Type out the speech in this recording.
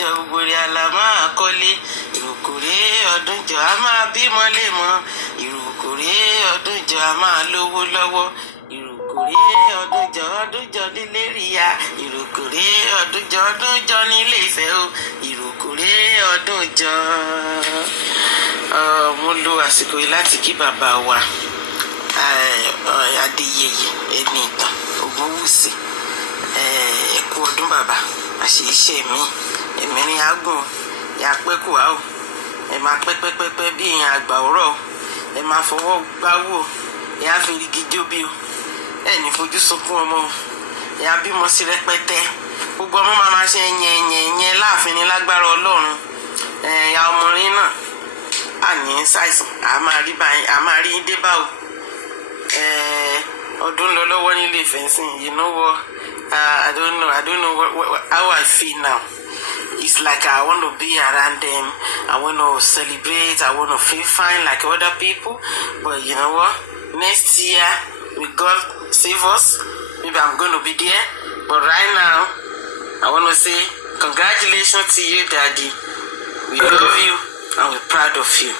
jọ ògbòrè àlàmọ́ àkọlé ìrùkòrè ọdún jọ a máa bímọ lémọ ìrùkòrè ọdún jọ a máa lówó lọ́wọ́ ìrùkòrè ọdún jọ nílé ríya ìrùkòrè ọdún jọ nílé ìfẹ́ o ìrùkòrè ọdún jọ. Mo lo àsìkò yìí láti kí bàbá wa Adéyẹyè ẹni ìtàn Ògúnwùsì ẹ kú ọdún bàbá àṣeyíṣe mi èmi ní àgùn yà pẹ́ kù á o ẹ máa pẹ́pẹ́pẹ́pẹ́ bí èèyàn àgbà ọ̀rọ̀ o ẹ máa fọwọ́ gbáwò ẹ á fi igi jóbi o ẹ ní fojú sunkún ọmọ o ẹ á bímọ sí rẹpẹtẹ gbogbo ọmọ máa ṣe yẹn láàfin ní lágbára Ọlọ́run ẹ̀yà ọmọrin náà àní ṣàìsàn a máa rí dé báwo ọdún lọ lọ́wọ́ nílé ìfẹ́sìn you know what I don't know how I feel now. It's like I want to be around them. I want to celebrate. I want to feel fine like other people. But you know what? Next year, with God save us, maybe I'm going to be there. But right now, I want to say congratulations to you, Daddy. We love you and we're proud of you.